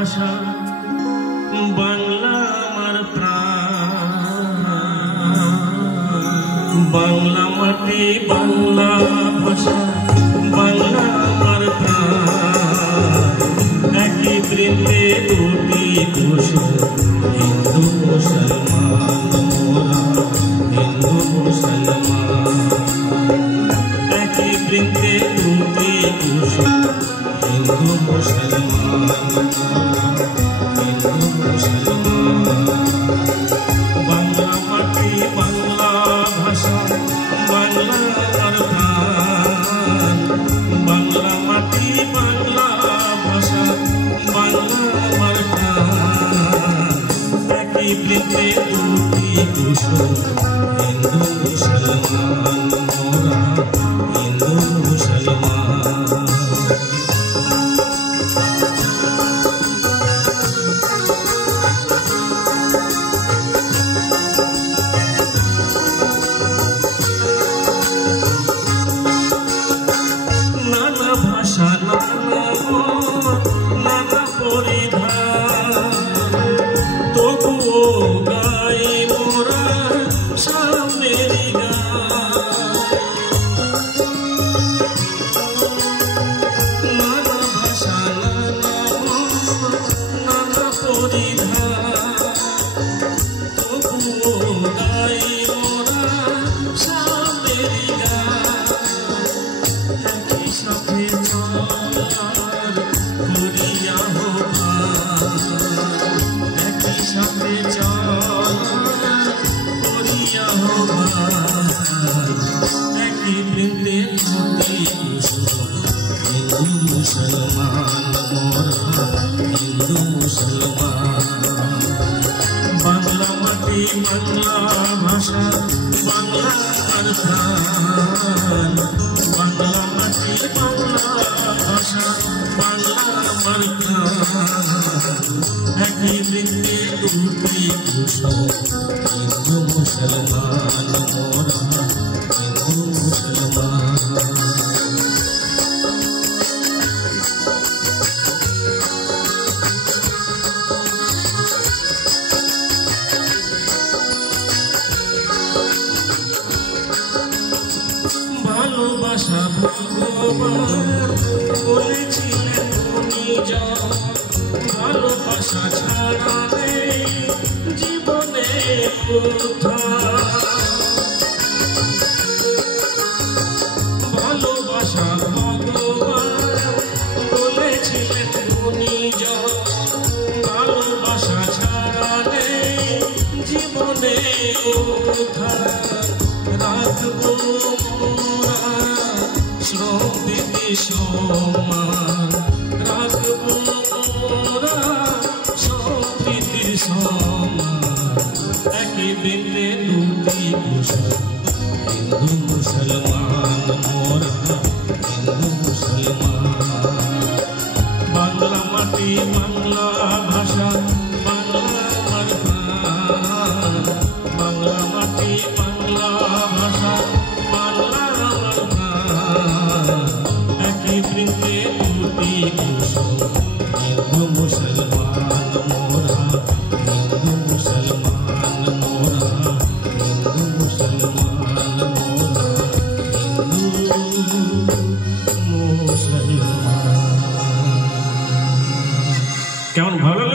ভাষা বাংলা আমার প্রাণ, বাংলা মাটি বাংলা ভাষা বাংলা আমার প্রাণ। একই বৃন্দে দুটি কুসুম, হিন্দু মুসলমান মোরা হিন্দু মুসলমান। একই বৃন্দে দুটি কুসুম, হিন্দু মুসলমান হিন্দু মুসলমান। বাংলা মাটি বাংলা ভাষা বাংলা আমার প্রাণ, বাংলা মাটি বাংলা ভাষা বাংলা আমার প্রাণ। একই বৃন্দে দুটি কুসুম, হিন্দু মুসলমান মোরা হিন্দু মুসলমান। নানা ভাষা নানা নানা পরিধান, তবুও গাই মোরা সামনেরই গান। নানা ভাষা নানা নানা পরিধান, তবুও গাই মোরা সামনেরই গান। একই সাথে চলার করিয়া হোবার, একই সাথে চলার করিয়া হোবার। একই বৃন্দে দুটি কুসুম, হিন্দু মুসলমান মোরা হিন্দু মুসলমান। বাংলা মাটি বাংলা ভাষা বাংলা আমার প্রাণ, বাংলা মাটি বাংলা ভাষা বাংলা আমার প্রাণ। একই বৃন্দে দুটি কুসুম, হিন্দু মুসলমান মোরা হিন্দু মুসলমান। ভালোবাসা ভগবান বলেছিলেন গুণীজন, ভালোবাসা ছাড়া নেই জীবনে উদ্ধার। ভালোবাসা ভগবান বলেছিলেন গুণীজন, ভালোবাসা ছাড়া নেই জীবনে উদ্ধার। রাখবো মোরা শ্রমিক সম্মান, রাখবো মোরা সম্প্রীতির সম্মান। একই বৃন্দে দুটি কুসুম, হিন্দু মুসলমান মোরা হিন্দু মুসলমান। বাংলা মাটি বাংলা ভাষা বাংলা আমার প্রাণ, বাংলা মাটি বাংলা ভাষা বাংলা আমার প্রাণ। একই বৃন্দে দুটি কুসুম, হিন্দু মুসলমান মোরা হিন্দু মুসলমান মোরা হিন্দু মুসলমান মোরা হিন্দু মুসলমান। কেমন ভালো?